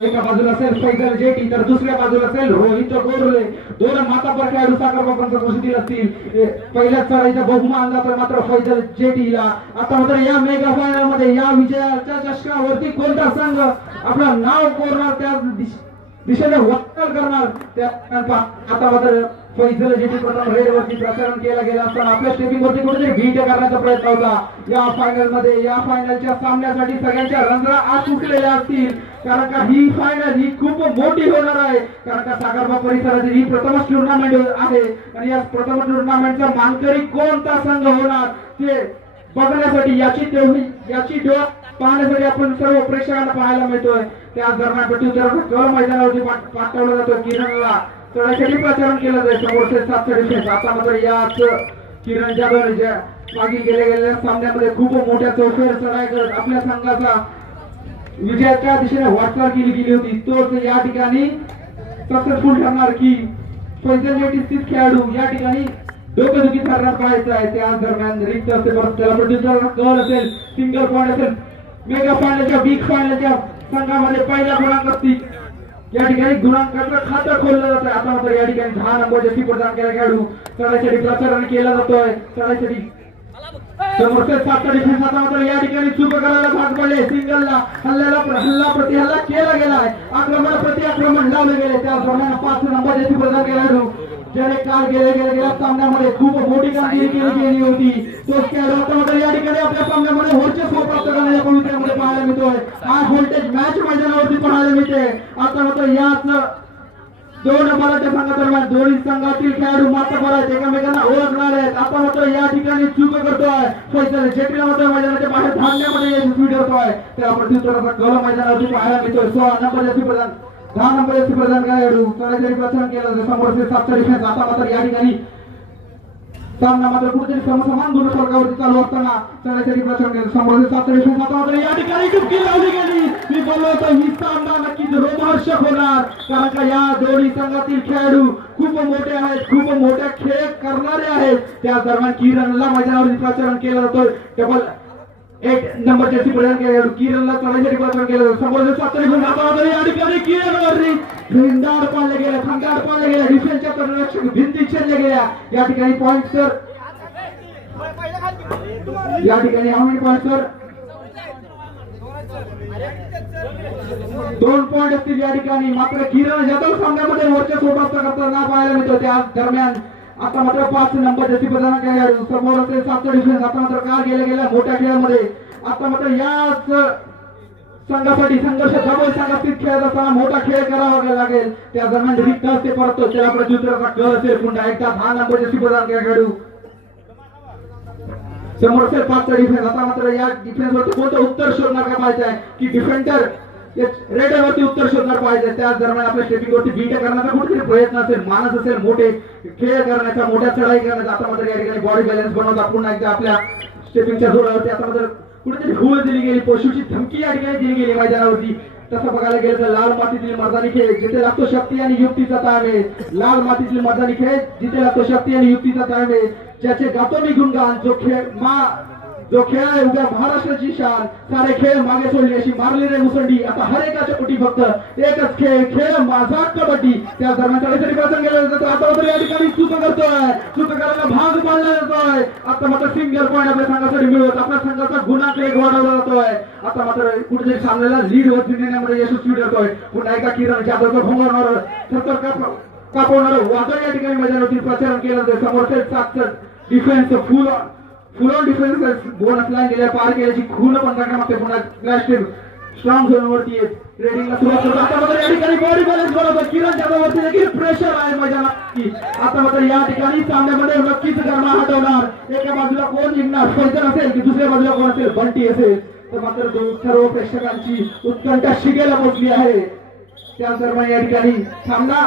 एका बाजूला असेल फैजल जेटी तर दुसऱ्या बाजूला असेल रोहित गोरले. दोन मातापर खेळाडू साखर बाबांचा घोषित असतील. पहिल्याच चढाईचा बहुमान तर मात्र फैजल जेटीला आता मात्र या मेगा फायनलमध्ये या विजयाच्या चषकावरती कोणता संघ? आपला नाव कोरणार त्या दिशेने वाटचाल करणार. त्या आता मात्र फैजल जेटी प्रथम रेड वरती प्रसारण केला गेला असताना आपल्या स्टेपिंग वरती कुठेतरी भीट करण्याचा प्रयत्न होता. या फायनलमध्ये या फायनलच्या सामन्यासाठी सगळ्यांच्या रंध्रा आत उठलेल्या असतील. कारण का ही फायनल ही खूप मोठी होणार आहे. कारण का सागरबा परिसरातील ही प्रथमच टुर्नामेंट आहे. आणि या प्रथम टुर्नामेंटचा मानकरी कोणता संघ होणार ते बघण्यासाठी याची तेवढी याची डोळा पाहण्यासाठी आपण सर्व प्रेक्षकांना पाहायला मिळतोय. त्या दरम्यान प्रत्युत्तराचा कळ मैदानावरती पाठवलं जातो किरणला. चढाईसाठी प्रचारण केलं जाईल. समोरचे सात डिफेन्स आता मात्र याच किरण जाधव ज्या मागे गेल्या गेलेल्या सामन्यामध्ये खूप मोठ्या चौफेर चढाई करत आपल्या संघाचा विजयाच्या दिशेने वाटचाल केली गेली होती. तोच या ठिकाणी सक्सेसफुल ठरणार की फैजल स्थित खेळाडू या ठिकाणी डोकेदुखी ठरणार पाहायचं आहे. त्या दरम्यान रिक्त असते परत त्याला प्रत्युत्तर कल असेल सिंगल पॉईंट असेल. मेगा फायनलच्या बिग फायनलच्या संघामध्ये पहिला गुणांक असतील या ठिकाणी गुणांकाचं खातं खोललं जात आहे आता मात्र या ठिकाणी दहा नंबरच्या जशी प्रदान केला खेळाडू. चढाईसाठी प्रसारण केला जातोय. चढाईसाठी समोरचे सात डिफेन्स आता मात्र या ठिकाणी चूक करायला भाग पडले. सिंगलला हल्ल्याला हल्ला प्रति हल्ला केला गेला आहे आक्रमण प्रति आक्रमण लावले गेले. त्याचप्रमाणे पाच नंबर जशी प्रदान केला ज्याने काल गेल्या गेल्या सामन्यामध्ये खूप मोठी कामगिरी केली गेली होती. तो या ठिकाणी आपल्या सामन्यामध्ये वर्चस्व प्राप्त करण्याच्या पवित्र्यामध्ये पाहायला मिळतोय. हा व्होल्टेज मॅच मैदानावरती पाहायला मिळते. आता मात्र याच दोन मराठा संघादरम्यान दोन्ही संघातील खेळाडू मात्र आहेत. एकमेकांना ओळखणार आहेत. आता मात्र या ठिकाणी चूक करतोय. फैसल जेटीला मात्र मैदानाच्या बाहेर धाडण्यामध्ये यशस्वी ठरतोय त्या प्रत्युत्तराचा कल मैदानावरती पाहायला मिळतोय. सोळा नंबर यशस्वी प्रदान दहा नंबरची यशस्वी प्रदान खेळाडू चढाईसाठी प्रचार केला जातो समोरचे सातचा डिफेन्स आता मात्र या ठिकाणी सामना मात्र कुठेतरी समसमान दोन फरकावरती चालू असताना चढाईसाठी प्रचार केला. समोरचे सातचा डिफेन्स आता मात्र या ठिकाणी डुबकी लावली गेली. मी बोललो होतो ही सामना नक्कीच रोमहर्षक होणार. कारण का या दोन्ही संघातील खेळाडू खूप मोठे आहेत खूप मोठ्या खेळ करणारे आहेत. त्या दरम्यान किरणला मैदानावरती प्रचारण केला जातोय. डबल एक नंबरच्या प्रदान केला किरणला चढाईसाठी प्रदान केलं जातं समोरचे सातचा घेऊन आता आणि कधी ठिकाणी किरणवरती भिंडार पाडले गेले खंडार पाडले गेले डिफेन्सच्या तटरक्षक भिंती छेदल्या गेल्या. या ठिकाणी पॉईंट सर या ठिकाणी हा मिनिट पॉईंट सर दोन पॉईंट असतील या ठिकाणी. मात्र किरण जाधव संघामध्ये वरच्या प्राप्त करताना पाहायला मिळतो. त्या दरम्यान आता मात्र पाच नंबर जशी समोर असेल सातचा डिफेन्स आता मात्र का गेल्या गेल्या मोठ्या खेळामध्ये. आता मात्र याच संघासाठी संघर्ष डबल संघातील खेळत असताना मोठा खेळ करावा लागेल त्या दरम्यान रिक्त असते परत त्याला प्रत्युत्तराचा कळ असेल पुन्हा एकदा दहा नंबर जशी प्रदान खेळाडू. समोर असेल पाचचा डिफेन्स आता मात्र या डिफेन्स वरती कोणतं उत्तर शोधणार का पाहिजे आहे? की डिफेंडर रेडर उत्तर शोधणार पाहिजे. त्याच दरम्यान आपल्या स्टेपिंग बीट करण्याचा कुठेतरी प्रयत्न असेल मानस असेल मोठे खेळ करण्याचा मोठ्या चढाई करण्याचा. आता मात्र या ठिकाणी बॉडी बॅलन्स बनवता पुन्हा एकदा आपल्या स्टेपिंगच्या जोरावरती आता मात्र कुठेतरी हुळ दिली गेली पशूची धमकी या ठिकाणी दिली गेली मैदानावरती. तसं बघायला गेलं तर लाल मातीतील मर्दानी खेळ जिथे लागतो शक्ती आणि युक्तीचा ताळमेळ लाल मातीतील मर्दानी खेळ जिथे लागतो शक्ती आणि युक्तीचा ताळमेळ ज्याचे गातो निघून गुणगान जो खेळ मा जो खेळ आहे उद्या महाराष्ट्राची शान सारे खेळ मागे सोडली अशी मारली रे मुसंडी. आता हर एकाच्या पोटी फक्त एकच खेळ खेळ माझा कबड्डी. त्या दरम्यान त्यासाठी प्रसंग केला जातो. आता मात्र या ठिकाणी चूक करतोय. चूक करायला भाग पाडला जातोय. आता मात्र सिंगल पॉईंट आपल्या संघासाठी मिळवत. आपल्या संघाचा गुन्हा एक वाढवला जातोय. आता मात्र कुठेतरी सामन्याला लीड वरती नेण्यामध्ये यशस्वी ठरतोय. पुन्हा एका किरण जाधवचा भोंगवणार सत्तर काप कापवणार वादळ या ठिकाणी मैदानावरती प्रचारण केलं जातोय. समोरचे सात defence full full defence bonus line गेल्या पार केल्याची खून पण करण्यामागते पुन्हा प्लॅस्टिक स्ट्रॉंग झोन वरती येत रेडिंगला सुरुवात करतो आता मात्र या ठिकाणी बॉडी बॅलन्स किरण देखील प्रेशर आहे आता मात्र या ठिकाणी सामन्यामध्ये नक्कीच गरमा हटवणार. एका बाजूला कोण जिंकणार? फैजल असेल की दुसऱ्या बाजूला कोण असेल? बंटी असेल. तर मात्र सर्व प्रेक्षकांची उत्कंठा शिगेला पोचली आहे. त्या दरम्यान या ठिकाणी सामना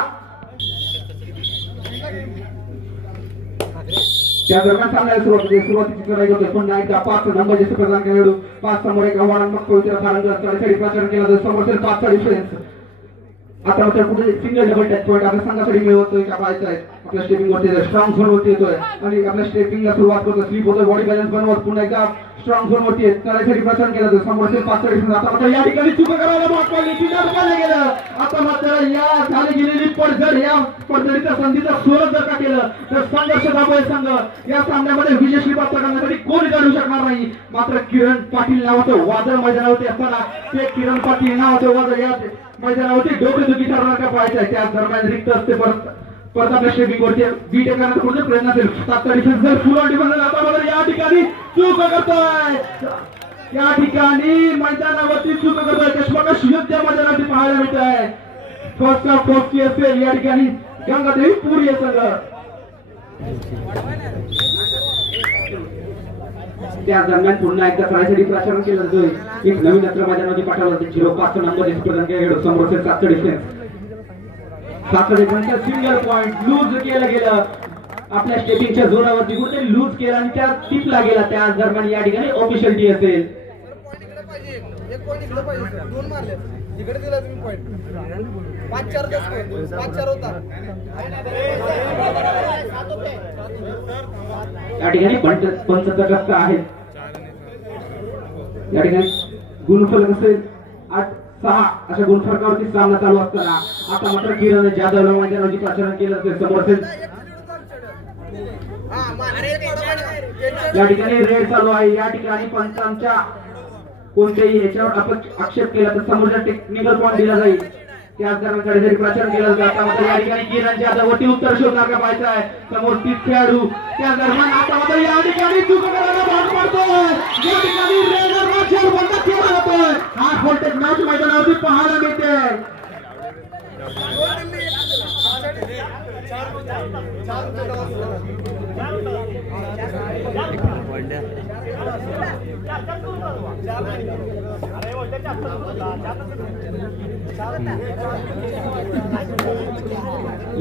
त्या दरम्यान सामन्याला सुरुवात होते सुरुवातीची करायची होते पुन्हा एकदा पाच नंबर जसे प्रदान खेळाडू पाच समोर एक आव्हानात्मक पवित्र कारंजा चढाईसाठी प्रचार केला जातो समोर असेल पाचचा डिफेन्स आता मात्र कुठे सिंगल डबल टच पॉईंट आपल्या संघासाठी मिळवतोय का पाहायचं आहे आपल्या स्टेपिंग वरती स्ट्रॉंग फोन वरती येतोय आणि आपल्या स्टेपिंगला सुरुवात करतो स्लीप होतोय बॉडी बॅलन्स बनवत पुन्हा एकदा स्ट्रॉंग फोन वरती करायसाठी प्रचार केला जातो समोर पाच आता या ठिकाणी चुका करायला भाग पडली पिणार गेलं. आता मात्र या झाली गेलेली पडझड या पडझडीच्या संधीचा स्वर जर का केलं तर संघर्ष दाबोय संघ या सामन्यामध्ये विजयश्री प्राप्त करण्यासाठी कोणी काढू शकणार नाही? मात्र किरण पाटील नावाचं वादळ मैदानावरती असताना ते किरण पाटील नावाचं वादळ या मैदानावरती डोकेदुखी ठरणार का पाहायचं त्या दरम्यान रिक्त असते परत परत आपल्या शेपिंग वरती बीट करण्याचा कोणते प्रयत्न असेल? सातचा जर फुल ऑन डिफेन्स आता मात्र या ठिकाणी चूक करतोय. या ठिकाणी मैदानावरती चूक करतोय. चष्मकश युद्ध मैदानावरती पाहायला मिळत आहे फर्स्ट ऑफ फर्स्ट असेल या ठिकाणी गंगादेवी पुरी आहे सगळं त्या दरम्यान पुन्हा एकदा करायसाठी प्रचारण केलं जातोय. एक नवीन अस्त्र मैदानावरती पाठवलं झिरो पाच नंबर प्रदान केला समोर असेल डिफेन्स सातचं डिफेन्स सिंगल पॉइंट लूज केलं गेलं. आपल्या स्टेपिंगच्या जोरावरती कुठे लूज केला आणि त्या टिपला गेला. त्या दरम्यान या ठिकाणी ऑफिशियल टी असेल पाहिजे पॉईंट या ठिकाणी पंच पंचतटस्थ आहे. या ठिकाणी गुणफलक असेल आठ सहा अशा गुणफलकावरती सामना चालू असताना. आता मात्र किरण जाधवला मैदानावरती प्रचारण केलं असेल समोर या ठिकाणी रेड चालू आहे. या ठिकाणी पंचांच्या कोणत्याही याच्यावर आपण आक्षेप केला तर समोरच्या टेक्निकल पॉईंट दिला जाईल. त्याच दरम्यान जरी प्रचार केला जातो आता मात्र या ठिकाणी किरण जाधववरती उत्तर शोधणार का पाहायचं आहे. समोर तीस खेळाडू. त्या दरम्यान आता मात्र या ठिकाणी चूक करायला भाग पडतोय. पाहायला मिळते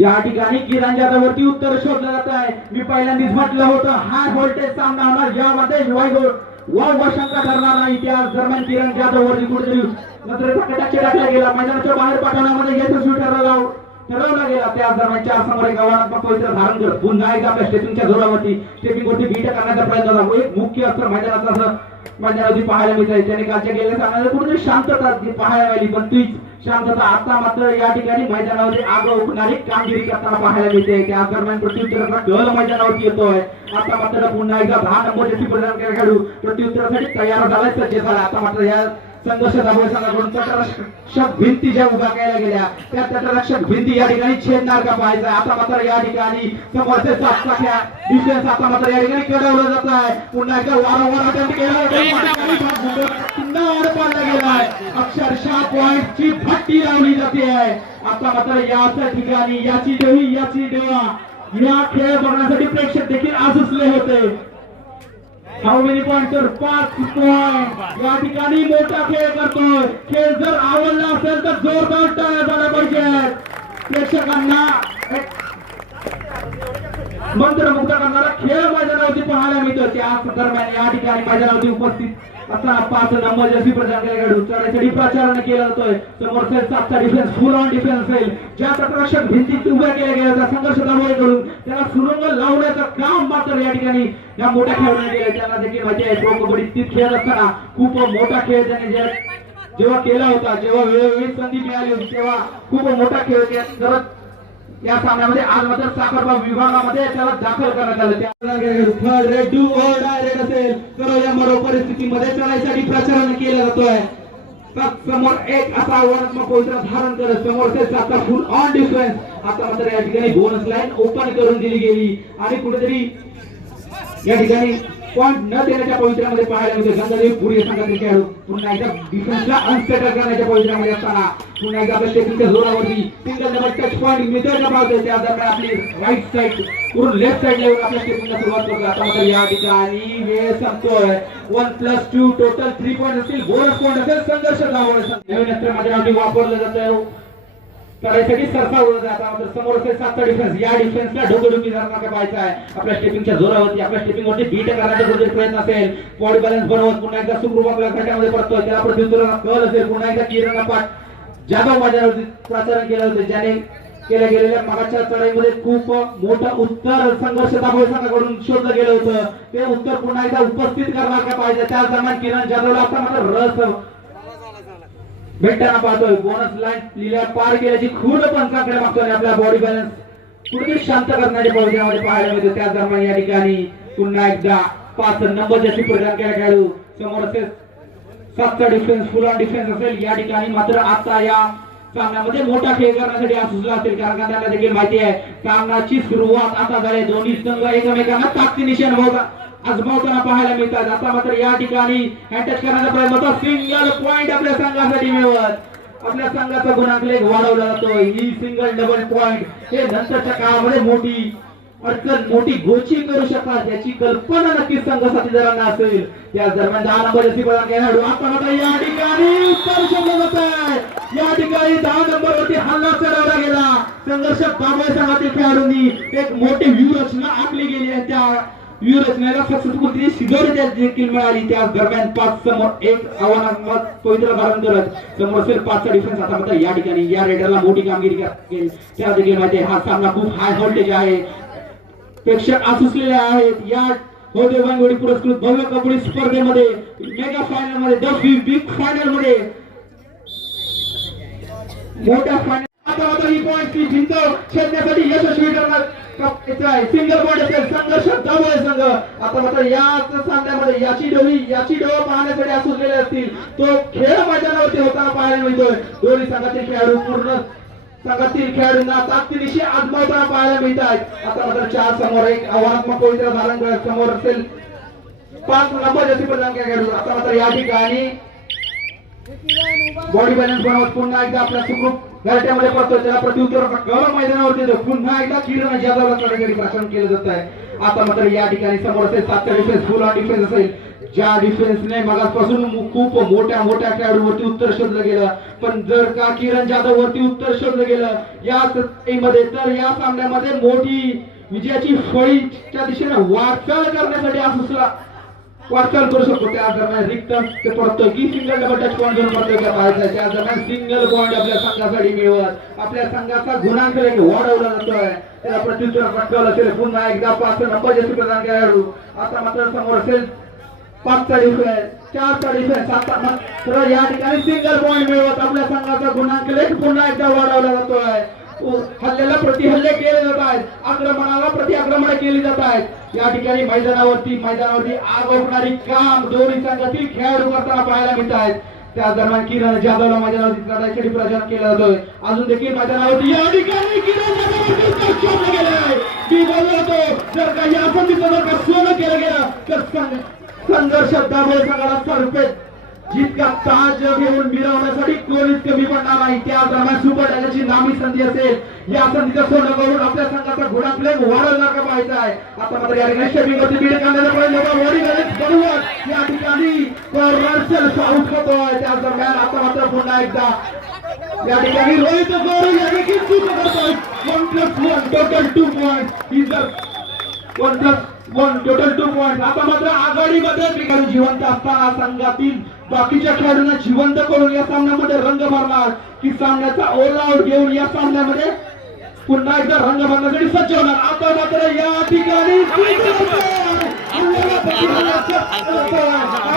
या ठिकाणी किरण जाधववरती उत्तर शोधलं जात आहे मी पहिल्यांदाच म्हटलं होतं हाय व्होल्टेज सामना होणार यामध्ये वाव शंका ठरणार इतिहास त्या दरम्यान किरण जाधव वरती कुठेतरी नजरेचा कटाक्षी टाकला गेला. मैदानाच्या बाहेर पाठवण्यामध्ये यशस्वी ठरवला ठरवला गेला त्या दरम्यान चार समोर एक आव्हानात्मक पवित्र धारण करत पुन्हा एकदा आपल्या स्टेपिंगच्या जोरावरती स्टेपिंग वरती बीट करण्याचा प्रयत्न झाला. एक मुख्य अस्त्र मैदानाचं असं मैदानावरती पाहायला मिळत आहे त्याने कालच्या गेल्या सामन्याला पूर्ण शांतता पाहायला मिळाली पण तीच शांतता आता मात्र या ठिकाणी मैदानावरती आग उठणारी कामगिरी करताना पाहायला मिळते. त्या दरम्यान प्रत्युत्तराचा कल मैदानावरती येतोय. आता मात्र पुन्हा एकदा दहा नंबर प्रदान खेळाडू प्रत्युत्तरासाठी तयार झालाय. सज्ज झाला. आता मात्र या संघर्ष तटरक्षक भिंती ज्या उभ्या केल्या गेल्या त्या तटरक्षक भिंती या ठिकाणी छेदणार का आता मात्र या ठिकाणी समोरचे सात डिफेन्स आता मात्र या ठिकाणी कडवलं जात आहे. पुन्हा एकदा वारंवार अटेम्प्ट केला पाडला गेलाय अक्षरशः पॉइंट ची भट्टी लावली जाते आहे. आता मात्र याच ठिकाणी याची देवी याची देवा. या खेळ बघण्यासाठी प्रेक्षक देखील आसुसले होते. हाऊ मेनी पॉइंट तर पाच पॉइंट. या ठिकाणी मोठा खेळ करतोय. खेळ जर आवडला असेल तर जोरदार टाळ्या झाला पाहिजे प्रेक्षकांना एक मंत्रमुग्ध करणारा खेळ माझ्या नावती पाहायला मिळतो त्या दरम्यान या ठिकाणी माझ्या नावती उपस्थित असताना पाच नंबर प्रचार केला खेळाडू चढायसाठी केला जातोय. समोर सातचा डिफेन्स फुल ऑन डिफेन्स असेल ज्या तटरक्षक भिंतीत उभ्या केल्या गेल्या त्या संघर्ष दाबोळेकडून त्याला सुरंग लावण्याचं काम मात्र या ठिकाणी या मोठ्या खेळाडूने केलं त्यांना देखील माहिती आहे प्रो कबड्डी तीत खेळत असताना खूप मोठा खेळ त्यांनी जे- जेव्हा केला होता जेव्हा वेळोवेळी संधी मिळाली होती तेव्हा खूप मोठा खेळ करत या सामन्यामध्ये आज मात्र साखरबाग विभागामध्ये त्याला दाखल करण्यात आलं. त्या रेड डू ऑर असेल. तर या परिस्थितीमध्ये चढाईसाठी प्रचारण केला जातोय. तर समोर एक असा वर्णात्मक पवित्र धारण करत समोर ते फुल ऑन डिफरन्स आता मात्र या ठिकाणी बोनस लाईन ओपन करून दिली गेली. आणि कुठेतरी या ठिकाणी पॉईंट न देण्याच्या पवित्र्यामध्ये पाहायला मिळते. गंगादेवी पुरी संघातील खेळाडू पुन्हा एकदा डिफेन्सला अनसेटल करण्याच्या पवित्र्यामध्ये असताना पुन्हा एकदा आपल्या स्टेपिंगच्या जोरावरती सिंगल डबल टच पॉईंट मिळतोय का त्या दरम्यान आपली राईट साईड पूर्ण लेफ्ट साईड लेवल आपल्या स्टेपिंगला सुरुवात करतो आता मात्र या ठिकाणी वेळ संपतोय. One plus two total three point असतील बोनस पॉईंट असेल? संघर्ष जावळ नवीन अस्त्र वापरलं जातं. करायसाठी सरसावलं समोर असेल सातचा या का पाहायचा आहे. आपल्या स्टेपिंगच्या जोरावरती आपल्या बीट करण्याचा प्रयत्न असेल. बॉडी बॅलन्स बनवत पुन्हा एकदा सुखरूप आपल्या पडतोय. त्याला कल असेल पुन्हा एकदा पाठ जाधव माझ्यावरती केलं होतं. ज्याने केल्या गेलेल्या मागाच्या चढाईमध्ये खूप मोठं उत्तर संघर्ष दाबोळे संघाकडून शोधलं गेलं होतं. ते उत्तर पुन्हा एकदा उपस्थित करणार का पाहिजे? त्या दरम्यान किरण जाधवला आता मात्र रस भेटताना पाहतोय. बोनस लाईन लिहिल्या पार केल्याची खूण पंचाकडे मागतोय आणि आपला बॉडी बॅलन्स कुठे शांत करण्याच्या पौर्यामध्ये पाहायला मिळतो त्याच दरम्यान या ठिकाणी पुन्हा एकदा पाच नंबर जशी प्रदान केला खेळाडू. समोर असेल सातचा डिफेन्स फुल ऑन डिफेन्स असेल. या ठिकाणी मात्र आता या सामन्यामध्ये मोठा खेळ करण्यासाठी हा सुचला असेल. कारण का त्यांना देखील माहिती आहे सामनाची सुरुवात आता झाली दोन्ही संघ एकमेकांना ताकदीनिशी अनुभवता आजमावताना पाहायला मिळतात. आता मात्र या ठिकाणी हँड टच करण्याचा प्रयत्न होता सिंगल पॉइंट आपल्या संघासाठी मिळवत. आपल्या संघाचा गुणांक लेख वाढवला जातो ही सिंगल डबल पॉइंट हे नंतरच्या काळामध्ये मोठी अडचण मोठी गोची करू शकतात याची कल्पना नक्कीच संघ साथीदारांना असेल. या दरम्यान दहा नंबर जशी प्रदान खेळाडू आता मात्र या ठिकाणी उत्तर शोधलं जात आहे या ठिकाणी दहा नंबर वरती हल्ला चढवला गेला. संघर्ष बाबा संघातील खेळाडूंनी एक मोठी व्यूहरचना आखली गेली आहे त्या व्यूहरचनेला सक्सेसफुल शिजवली त्या देखील मिळाली. त्या दरम्यान पाच समोर एक आव्हानात्मक पवित्र धारण करत समोर असेल पाचचा डिफरन्स आता मात्र या ठिकाणी या रेडरला मोठी कामगिरी केली. त्या देखील माहिती हा सामना खूप हाय व्होल्टेज आहे. प्रेक्षक आसुसलेले आहेत. या होते वांगोडी पुरस्कृत भव्य कबड्डी स्पर्धेमध्ये मेगा फायनलमध्ये द बिग फायनलमध्ये मोठ्या फायनल आता आता ही पॉईंट ती भिंत छेदण्यासाठी यशस्वी करणार सिंगल बॉडी असेल संघर्ष जवळ संघ. आता मात्र याच सामन्यामध्ये याची डोळी याची डोळ पाहण्यासाठी आसुसलेले असतील तो खेळ मैदानावरती होताना पाहायला मिळतोय. दोन्ही संघातील खेळाडू पूर्ण संघातील खेळाडूंना ताकदीनिशी आजमावताना पाहायला मिळत आहेत आता मात्र चार समोर एक आव्हानात्मक पवित्र धारण समोर असेल. पाच नंबर जशी प्रदान खेळाडू. आता मात्र या ठिकाणी बॉडी बॅलन्स बनवत पुन्हा एकदा आपला सुखरूप घरट्यामध्ये पडतो त्याला प्रत्युत्तर कळ मैदानावरती येतो पुन्हा एकदा किरण यादवला कडे भाषण केलं जात आहे. आता मात्र या ठिकाणी समोर असेल सातचा डिफेन्स फुल डिफेन्स असेल. ज्या डिफेन्सने मगासपासून खूप मोठ्या मोठ्या खेळाडूवरती उत्तर शोधलं गेलं. पण जर का किरण जाधव वरती उत्तर शोधलं गेलं या मध्ये तर या सामन्यामध्ये मोठी विजयाची फळीच्या दिशेने वाटचाल करण्यासाठी हा सुचला क्वार्टर करू शकतो. त्या दरम्यान रिक्त ते पडतोय. की सिंगल डबल टच पॉईंट घेऊन पडतोय त्या पाहायचं त्या दरम्यान सिंगल पॉईंट आपल्या संघासाठी मिळवत. आपल्या संघाचा गुणांक एक वाढवला जातोय. त्याला प्रत्युत्तर पटकावलं असेल. पुन्हा एकदा पाच नंबर जशी प्रदान खेळाडू आता मात्र समोर असेल पाचचा डिफेन्स चारचा डिफेन्स आता मात्र या ठिकाणी सिंगल पॉईंट मिळवत आपल्या संघाचा गुणांक लेख पुन्हा एकदा वाढवला जातोय. हल्ल्याला प्रतिहल्ले केले जात आहेत. आक्रमणाला प्रति आक्रमण केली जात आहेत. या ठिकाणी मैदानावरती मैदानावरती आग ओकणारी काम दोन्ही संघातील खेळाडू करताना पाहायला मिळत आहेत. त्या दरम्यान किरण जाधवला मैदानावरती लढाईसाठी प्रचार केला जातोय. अजून देखील मैदानावरती या ठिकाणी किरण जाधव शोधलं मी बोललो होतो. जर का या संधीचं जर का सोनं केलं गेलं तर संघ संघर्ष त्यामुळे संघाला सरपे जितका ताज घेऊन मिरवण्यासाठी कोणीच कमी पडणार नाही. त्या दरम्यान सुपर डायलची नामी संधी असेल. या संधीचं सोनं करून आपल्या संघाचा घोडा लेख वाढवणार का पाहायचा आहे? आता मात्र या ठिकाणी शेबिंगवरती बीड काढण्याचा प्रयत्न वडी बरोबर या ठिकाणी कॉर्नरसेल आउट होतोय त्या दरम्यान आता मात्र पुन्हा एकदा या ठिकाणी रोहित गौरव या देखील चूक करतोय. One plus one total two point is one plus one total two point आता मात्र आघाडीमध्ये खेळाडू जिवंत असताना संघातील बाकीच्या खेळाडूंना जिवंत करून या सामन्यामध्ये रंग भरणार की सामन्याचा ऑल आउट घेऊन या सामन्यामध्ये पुन्हा एकदा रंग भरण्यासाठी सज्ज होणार. आता मात्र या ठिकाणी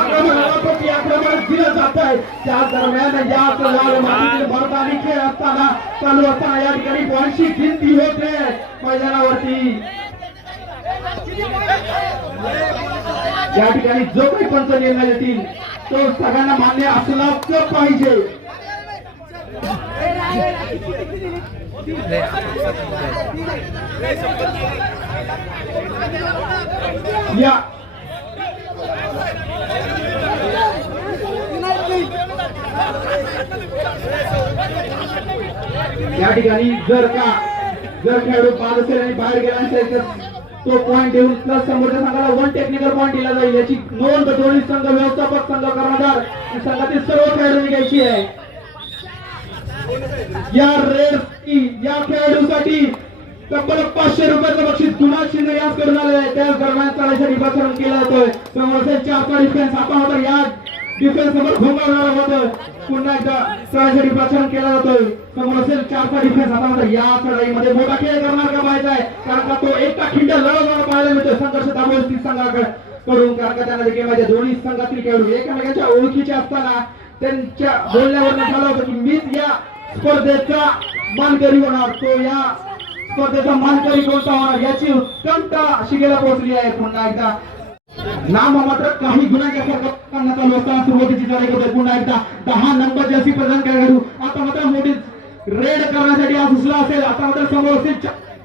आक्रमणाप्रती दिलं जात आहे त्या दरम्यान या लाल मातीतील भारताने खेळ असताना चालू असताना या ठिकाणी बॉलची गिनती होते मैदानावरती या ठिकाणी जो काही पंच निर्णय देतील तो सगळ्यांना मान्य असलाच पाहिजे. या. या ठिकाणी जर का जर खेळाडू बाद असेल आणि बाहेर गेला असेल तर तो पॉईंट देऊन प्लस समोरच्या संघाला वन टेक्निकल पॉईंट दिला जाईल. याची नोंद दोन्ही संघ व्यवस्थापक संघ कर्णधार संघातील सर्व खेळाडूंनी घ्यायची आहे. या रेड या खेळाडूसाठी तब्बल पाचशे रुपयाचं बक्षीस कुमार शिंदे याच करून आलेलं आहे. त्या दरम्यान चढाईसाठी प्रसारण केला जातोय. समोर असेल चारचा डिफेन्स आपण होता या डिफेन्स समोर घोंगावणार होतं. पुन्हा एकदा चढाईसाठी प्रचार केला जातोय. समोर असेल चारचा डिफेन्स आता या चढाईमध्ये मोठा खेळ करणार का पाहायचा आहे? कारण का तो एकटा खिंड लढवणार पाहायला मिळतोय. संघर्ष दाबोळ संघाकडे करून कारण का त्यांना देखील माझ्या दोन्ही संघातील खेळाडू एकमेकांच्या ओळखीचे असताना त्यांच्या बोलण्यावर झालं होतं की मीच या स्पर्धेचा मानकरी होणार. तो या स्पर्धेचा मानकरी कोणता होणार याची उत्तमता शिकेला पोहोचली आहे. पुन्हा एकदा नाम मात्र काही गुन्ह्याच्या करण्यात चालू असताना सुरुवातीची तारीख होते. पुन्हा एकदा दहा नंबर जर्सी प्रदान करू आता मात्र मोठी रेड करण्यासाठी आज उचला असेल. आता मात्र समोर असेल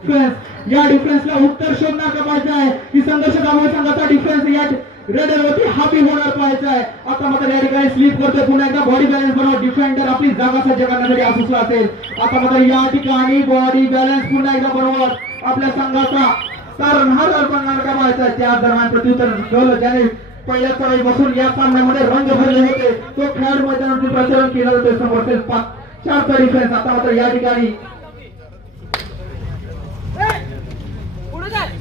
डिफरन्स या डिफरन्सला उत्तर शोधणं पाहिजे आहे? की संघर्ष दाबोळे संघाचा डिफरन्स या रेडरवरती हाबी होणार पाहिजे आहे. आता मात्र या ठिकाणी स्लीप करतोय. पुन्हा एकदा बॉडी बॅलन्स बनव. डिफेंडर आपली जागा सज्ज करण्यासाठी आज उचला असेल. आता मात्र या ठिकाणी बॉडी बॅलन्स पुन्हा एकदा बरोबर आपल्या संघाचा कारण अर्पण करायचा आहे त्या दरम्यान प्रत्युत्तर गल ज्याने पहिल्या चढाई बसून या सामन्यामध्ये रंग भरले होते. तो खेळाडू मैदानावरती प्रचलन केला जातोय समोर असेल पाच चारचा डिफेन्स आता मात्र या ठिकाणी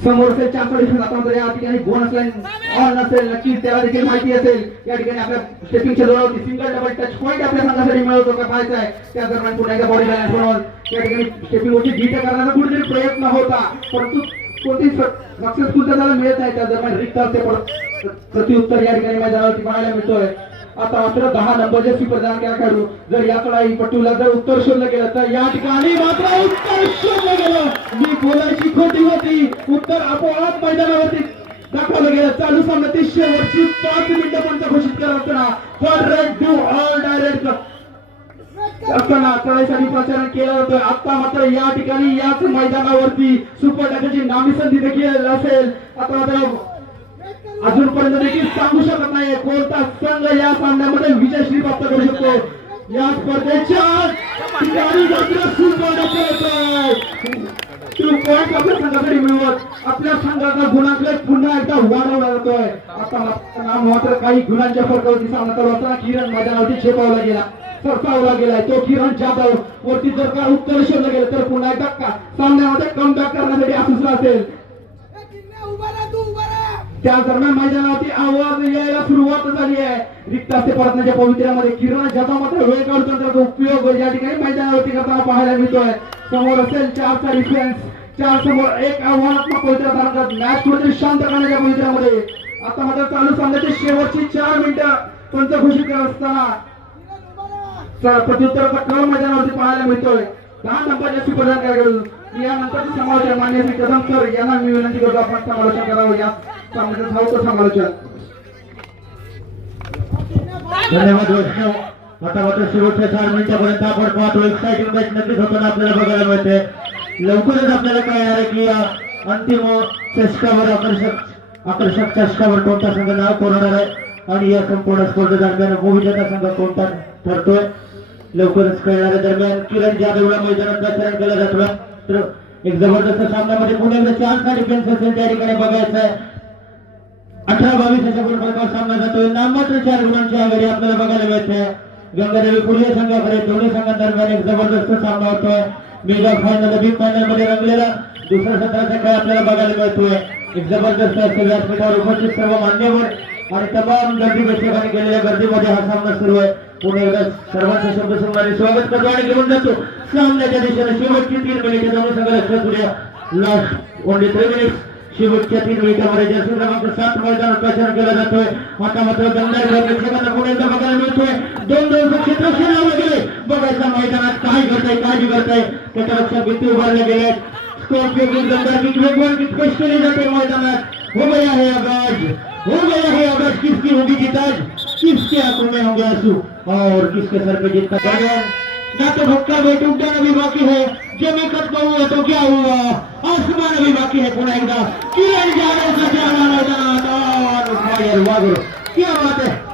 समोर असेल चारचा डिफेन्स आता मात्र या ठिकाणी बोनस लाईन ऑन नसेल त्याला देखील माहिती असेल. या ठिकाणी आपल्या स्टेपिंगच्या जोरावरती सिंगल डबल टच पॉईंट आपल्या संघासाठी मिळवतो का पाहायचा आहे. त्या दरम्यान पुन्हा एकदा बॉडी बॅलन्स बनवून या ठिकाणी स्टेपिंगवरती जीत करण्याचा कुठेतरी प्रयत्न होता. परंतु कोणती सक्सेसफुल त्याला मिळत नाही त्या दरम्यान रिक्त असते पण प्रत्युत्तर या ठिकाणी मैदानावरती पाहायला मिळतोय. आता मात्र दहा नंबरचे स्वीपर प्रदान केला खेळाडू. जर या चढाई पट्टूला जर उत्तर शोधलं गेलं तर या ठिकाणी मात्र उत्तर शोधलं गेलं. मी बोलायची खोटी होती. उत्तर आपोआप मैदानावरती दाखवलं गेलं. चालू सामन्यातील शेवटची पाच मिनिटं पंच घोषित करत for raid to all direct असताना चढाईसाठी प्रचार केलं होतं. आता मात्र या ठिकाणी याच मैदानावरती सुपर टाकाची नामी संधी देखील असेल. आता मात्र अजूनपर्यंत देखील सांगू शकत नाही कोणता संघ या सामन्यामध्ये विजयश्री प्राप्त करू शकतो. या स्पर्धेच्या ठिकाणी सुपर टू पॉईंट आपल्या संघासाठी मिळवत आपल्या संघाचा गुणांक पुन्हा एकदा वाढवला जातोय. आता मात्र- काही गुणांच्या फरकावरती सामना चालू असताना किरण मैदानावरती छेपावला गेला. सरसावला गेलाय तो किरण जाधव वरती जर का उत्तर शोधलं गेलं तर पुन्हा एकदा का सामन्यामध्ये कमबॅक करण्यासाठी असुसला असेल त्या दरम्यान मैदानावरती आवाज यायला सुरुवात झाली आहे. रिक्त असते परतण्याच्या पवित्र्यामध्ये किरण जाधव मात्र वेळ काढून त्याचा उपयोग या ठिकाणी मैदानावरती करताना पाहायला मिळतोय. समोर असेल चारचा डिफेन्स चार समोर एक आव्हानात्मक पवित्रा धारण मॅच कुठेतरी शांत करण्याच्या पवित्र्यामध्ये. आता मात्र चालू सांगायचे शेवटची चार मिनिटं पंच घोषित करत असताना प्रत्युत्तराचा कल मैदानावरती पाहायला मिळतोय. दहा नंबरच्या सुप्रधान कार्यक्रम यानंतरचे समालोचन मान्य श्री कदम सर यांना मी विनंती करतो आपण समालोचन करावं. या सामन्याचं धावतं समालोचन. धन्यवाद वैष्णव आता मात्र शेवटच्या चार मिनिटापर्यंत आपण पाहतो एक्साइटिंग मॅच नक्कीच होताना आपल्याला बघायला मिळते. लवकरच आपल्याला काय आहे की अंतिम चषकावर आकर्षक आकर्षक चषकावर कोणता संघ नाव कोरणार आहे? आणि या संपूर्ण स्पर्धेदरम्यान भूविजेता संघ कोणता ठरतोय? लवकरच कळणाऱ्या दरम्यान किरण जाधवला मैदानात प्रचारण केला जातो तर एक जबरदस्त सामन्यामध्ये पुणे एकदा चार डिफेन्स असेल त्या ठिकाणी बघायचं आहे. अठरा बावीस अशा गुणफलकावर सामना जातोय. नाममात्र चार गुणांची आघाडी आपल्याला बघायला मिळते. गंगादेवी पुढील संघाकडे दोन्ही संघांदरम्यान एक जबरदस्त सामना होतोय. मेगा फायनल बिग फायनलमध्ये रंगलेला दुसरा सत्राचा खेळ आपल्याला बघायला मिळतोय. एक जबरदस्त असतो व्यासपीठावर उपस्थित सर्व मान्यवर आणि तमाम गर्दी प्रेक्षकांनी केलेल्या गर्दीमध्ये हा सामना सुरू आहे. सर्वांचं शब्द समजाने स्वागत करतो आणि घेऊन जातो. सामन्याच्या दिशेने शेवटची तीन मिनिटे जाऊन सगळं लक्षात उद्या लास्ट ओनली थ्री मिनिट शेवटच्या तीन मिनिटामध्ये जर्सी क्रमांक सात मैदान प्रचार केला जातोय. आता मात्र दमदार प्रेक्षकांना पुणे बघायला मिळतोय. दोन दोन क्षेत्र लावले गेले बघायचा मैदानात काय घडतंय काय बिघडतंय त्याच्या लक्षात भीती उभारल्या गेल्या स्कोप वेगळी दमदार किती वेगवान किती पेश केली जाते मैदानात. हो गया है आगाज हो गया है आगाज किसकी होगी जिताज? किसके हाथों में होंगे आंसू? और किसके सर पे जीत का ना तो भक्का बैठ उठाना भी बाकी है। जमी कट हुआ तो क्या हुआ आसमान भी बाकी है पुनः एकदा किरण जाधव का जाना क्या बात है?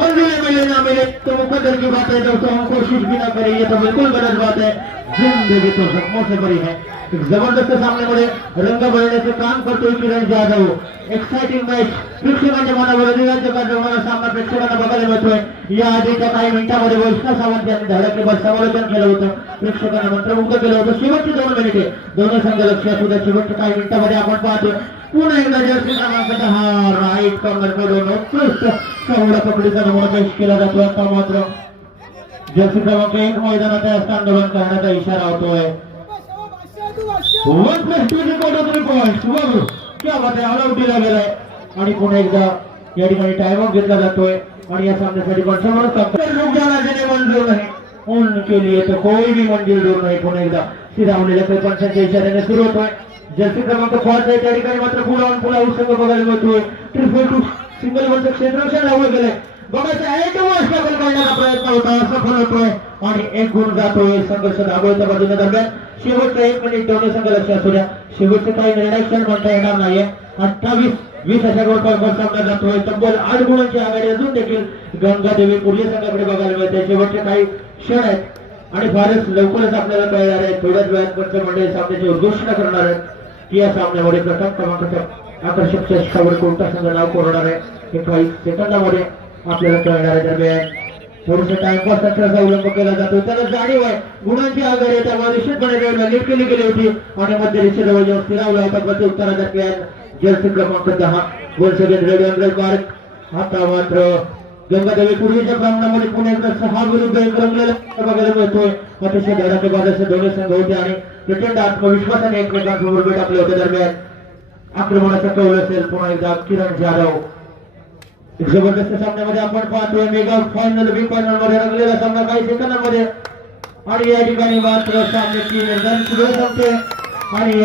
मंजिलें मिले ना मिले तो वो मुकद्दर की बात है दोस्तों हम कोशिश भी ना करें ये तो बिल्कुल गलत बात है। जिंदगी तो सपनों से बड़ी है। एक जबरदस्त सामन्यामध्ये रंग भरण्याचं काम करतोय किरण जाधव एक्साइटिंग मॅच प्रेक्षकांच्या मनावर अधिराज्य जमाना सामना प्रेक्षकांना बघायला मिळतोय या आधीच्या काही मिनिटांमध्ये वैष्णव सावंत यांनी धडकेबाद समालोचन केलं होतं प्रेक्षकांना मंत्रमुग्ध केलं होतं शेवटची दोन मिनिटे दोन्ही संघ लक्षात उद्या शेवटच्या काही मिनिटांमध्ये आपण पाहतो। पुन्हा एकदा जर्सी क्रमांक दहा. राईट कॉर्नरकडून उत्कृष्ट. कवडा कपडीचा नमुना पेश केला जातो. आता मात्र जर्सी क्रमांक एक मैदानात आहे. आंदोलन करण्याचा इशारा होतोय. One plus two equal three point बघ क्या बात आहे. ऑल आउट गेलाय. आणि पुन्हा एकदा या ठिकाणी टाइम ऑफ घेतला जातोय. आणि या सामन्यासाठी पण समोर मंजूर नाही. उनके लिए तो कोई भी मंजूर नाही. पुन्हा एकदा. सिरावलेल्या काही पंचांच्या इशाऱ्याने सुरू होतोय. जर्सी क्रमांक पाच आहे. त्या ठिकाणी मात्र पुढे ऑन पुन्हा उत्संग बघायला मिळतोय. ट्रिपल टू सिंगल वरचं क्षेत्ररक्षण लागू केलंय बघायचं एक स्ट्रगल करण्याचा प्रयत्न होता. सफल होतोय आणि एक गुण जातोय. संघर्ष दाबवच्या बाजूने दरम्यान. शेवटचा एक मिनिट दोन्ही संघ लक्ष असू द्या शेवटचे काही निर्णय क्षण म्हणता येणार नाहीये. अठ्ठावीस वीस अशा गोलपावर सामना जातोय. तब्बल आठ गुणांची आघाडी अजून देखील गंगादेवी पुढील संघाकडे बघायला मिळते. शेवटचे काही क्षण आहेत. आणि फारच लवकरच आपल्याला कळणार आहे थोड्याच वेळात पंच मंडळी सामन्याची उद्घोषणा करणार आहेत. या सामन्यामध्ये प्रथम क्रमांकाच्या आकर्षक चषकावर कोणता संघ नाव कोरणार आहे हे काही सेकंदामध्ये आपल्याला कळणार आहे. दरम्यान थोडस टाइमपास तंत्राचा अवलंब केला जातो. त्याला जाणीव आहे. गुणांची आघाडी आहे. त्यामुळे निश्चितपणे वेळेला लीड केली गेली होती. आणि मध्य दिशेजवळ जेव्हा स्थिरावला होता. प्रति उत्तरादरम्यान जर्सी क्रमांक दहा गोल सेकंड रेड हंड्रेड मार्क आता मात्र गंगादेवी पूर्वीच्या सामन्यामध्ये पुन्हा सहा विरुद्ध एक रंगलेला बघायला मिळतोय. अतिशय धडाकेबाद असे दोन्ही संघ होते आणि प्रचंड आत्मविश्वासाने एकमेकांसमोर उभे टाकले होते दरम्यान आक्रमणाचा कौल असेल पुन्हा एकदा किरण जाधव. जबरदस्त सामन्यामध्ये आपण पाहतोय मेगा फायनल बी फायनलमध्ये रंगलेला सामना काही सेकंदांमध्ये. आणि या ठिकाणी मात्र सामने तीन वेळ संपते आणि